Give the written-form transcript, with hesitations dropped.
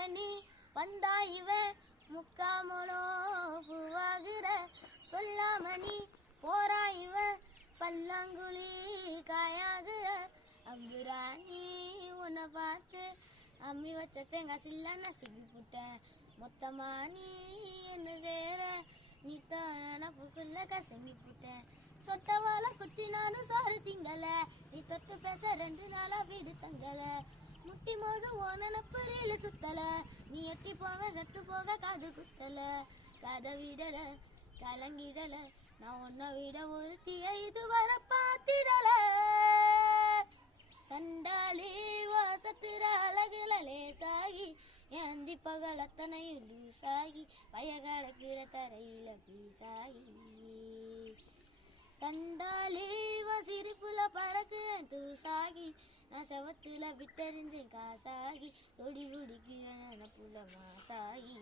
மேல நீ வந்தா இவன் முக்காமலோ பூவாகிற சொல்லாம நீ போறா இவன் பல்லாங்குழி காயாகிற அம்புராணி உன்னை பார்த்து அம்மி வச்ச தேங்காய் சில்ல நசுக்கி புட்டேன் மொத்தமா நீ என்ன சேர நீ தனப்புக்குள்ள கசங்கி புட்டேன் சொட்டவால குத்தி நானும் சோறு திங்கல நீ தொட்டு பேச 2 நாளா வீடு தங்கல முட்டி மோதும் ஓனப்பு ரீல சுத்தல நீ எட்டி போவ சத்து போக காது குத்தல கதை விடல கலங்கிடல நான் உன்னை விட ஒருத்திய இதுவரை பார்த்திடல சண்டாளி வாசத்திர அழகுல லேசாகி ஏந்தி பகல் அத்தனையும் லூசாகி பயகலக்கிற தரையில பீசாகி சண்டாளி சிரிப்புல பறக்கிறேன் தூசாகி நான் செவத்துல விட்டறிஞ்சேன் காசாகி தொடி பிடிக்கிறேன் புல மாசாகி